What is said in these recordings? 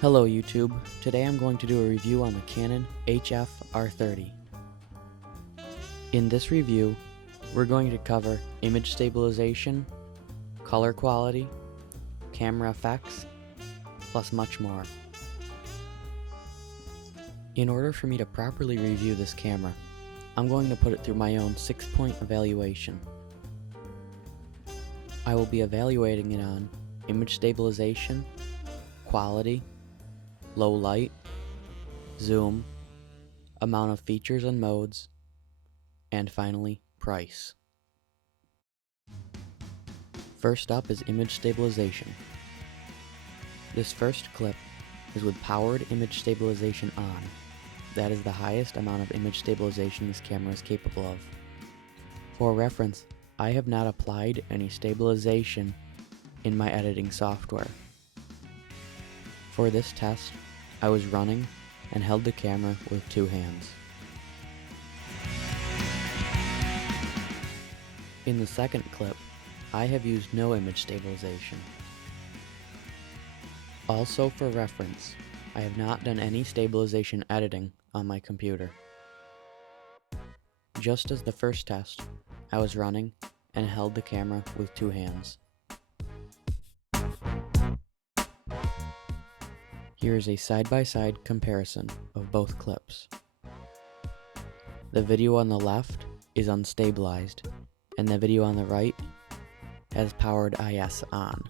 Hello YouTube, today I'm going to do a review on the Canon HF R30. In this review, we're going to cover image stabilization, color quality, camera effects, plus much more. In order for me to properly review this camera, I'm going to put it through my own 6-point evaluation. I will be evaluating it on image stabilization, quality, low light, zoom, amount of features and modes, and finally, price. First up is image stabilization. This first clip is with powered image stabilization on. That is the highest amount of image stabilization this camera is capable of. For reference, I have not applied any stabilization in my editing software. For this test, I was running and held the camera with 2 hands. In the second clip, I have used no image stabilization. Also for reference, I have not done any stabilization editing on my computer. Just as the first test, I was running and held the camera with 2 hands. Here is a side-by-side comparison of both clips. The video on the left is unstabilized, and the video on the right has powered IS on.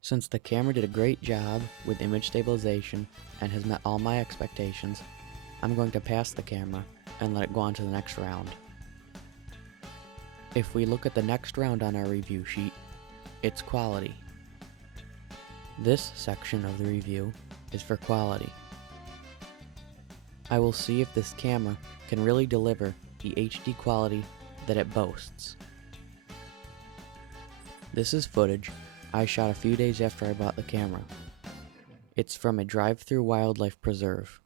Since the camera did a great job with image stabilization and has met all my expectations, I'm going to pass the camera and let it go on to the next round. If we look at the next round on our review sheet, it's quality. This section of the review is for quality. I will see if this camera can really deliver the HD quality that it boasts. This is footage I shot a few days after I bought the camera. It's from a drive-through wildlife preserve.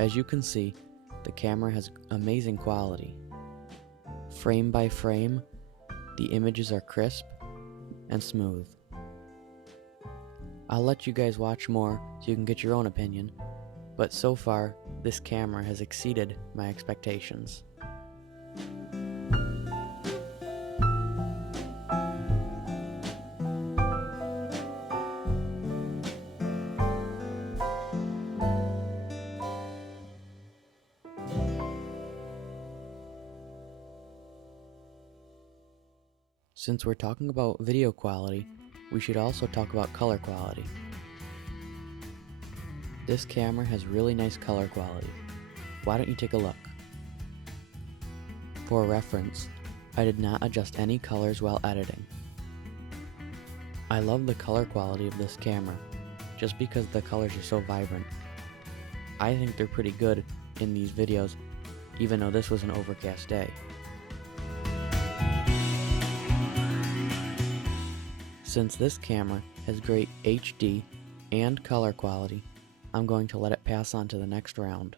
As you can see, the camera has amazing quality. Frame by frame, the images are crisp and smooth. I'll let you guys watch more so you can get your own opinion, but so far, this camera has exceeded my expectations. Since we're talking about video quality, we should also talk about color quality. This camera has really nice color quality. Why don't you take a look? For reference, I did not adjust any colors while editing. I love the color quality of this camera, just because the colors are so vibrant. I think they're pretty good in these videos, even though this was an overcast day. Since this camera has great HD and color quality, I'm going to let it pass on to the next round.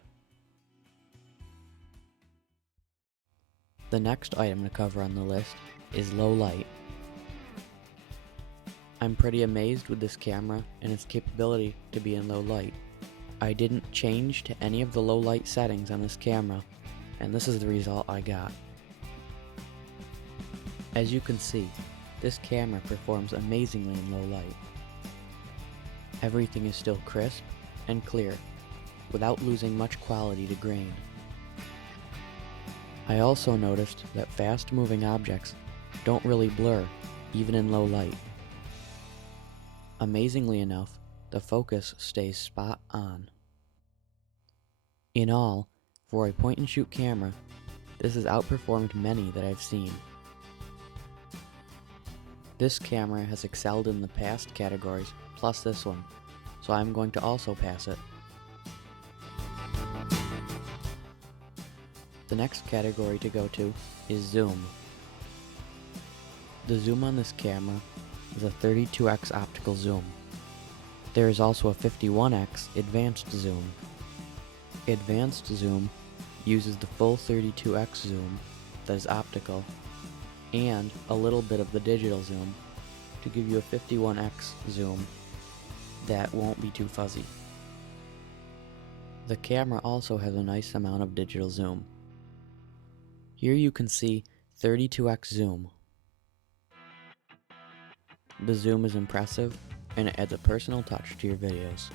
The next item to cover on the list is low light. I'm pretty amazed with this camera and its capability to be in low light. I didn't change to any of the low light settings on this camera, and this is the result I got. As you can see, this camera performs amazingly in low light. Everything is still crisp and clear, without losing much quality to grain. I also noticed that fast-moving objects don't really blur, even in low light. Amazingly enough, the focus stays spot on. In all, for a point-and-shoot camera, this has outperformed many that I've seen. This camera has excelled in the past categories, plus this one, so I'm going to also pass it. The next category to go to is zoom. The zoom on this camera is a 32x optical zoom. There is also a 51x advanced zoom. Advanced zoom uses the full 32x zoom that is optical and a little bit of the digital zoom to give you a 51x zoom that won't be too fuzzy. The camera also has a nice amount of digital zoom. Here you can see 32x zoom. The zoom is impressive and it adds a personal touch to your videos.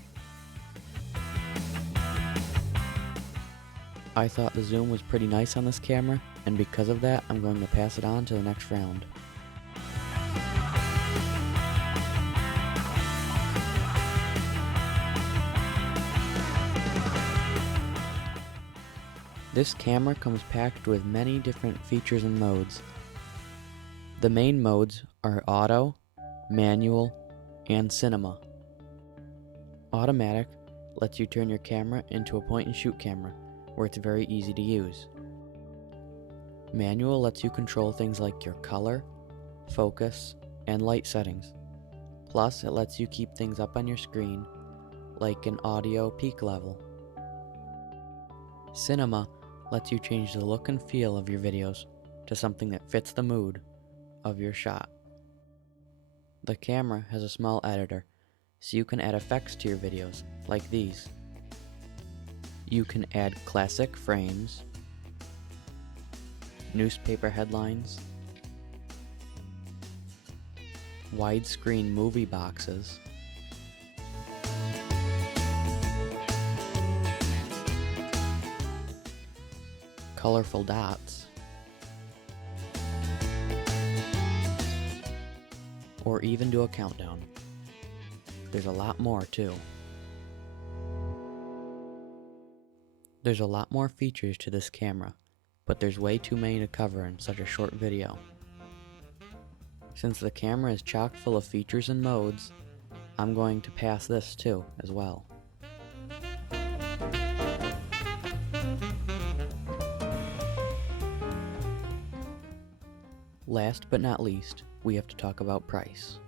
I thought the zoom was pretty nice on this camera, and because of that, I'm going to pass it on to the next round. This camera comes packed with many different features and modes. The main modes are auto, manual, and cinema. Automatic lets you turn your camera into a point-and-shoot camera, where it's very easy to use. Manual lets you control things like your color, focus, and light settings. Plus, it lets you keep things up on your screen, like an audio peak level. Cinema lets you change the look and feel of your videos to something that fits the mood of your shot. The camera has a small editor, so you can add effects to your videos, like these. You can add classic frames, newspaper headlines, widescreen movie boxes, colorful dots, or even do a countdown. There's a lot more too. There's a lot more features to this camera, but there's way too many to cover in such a short video. Since the camera is chock full of features and modes, I'm going to pass this too as well. Last but not least, we have to talk about price.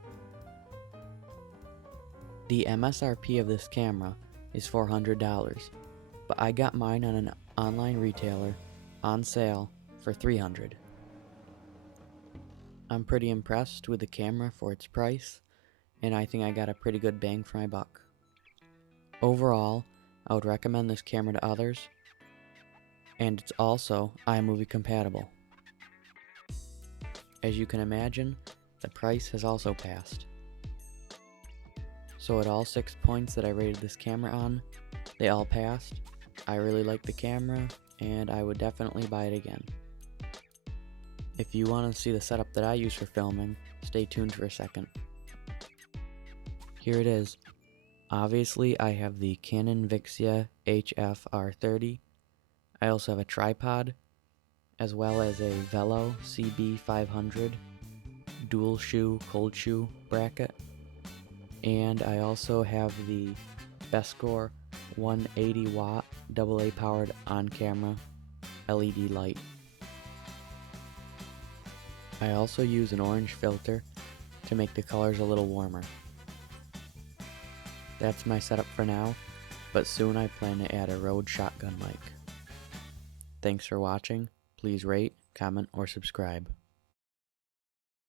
The MSRP of this camera is $400, but I got mine on an online retailer on sale for $300. I'm pretty impressed with the camera for its price, and I think I got a pretty good bang for my buck. Overall, I would recommend this camera to others, and it's also iMovie compatible. As you can imagine, the price has also passed. So at all 6 points that I rated this camera on, they all passed. I really like the camera, and I would definitely buy it again. If you want to see the setup that I use for filming, stay tuned for a second. Here it is. Obviously, I have the Canon Vixia HF R30. I also have a tripod, as well as a Velo CB500 dual shoe cold shoe bracket. And I also have the Bescore 180 watt AA powered on camera LED light. I also use an orange filter to make the colors a little warmer. That's my setup for now, but soon I plan to add a Rode shotgun mic. Thanks for watching. Please rate, comment, or subscribe.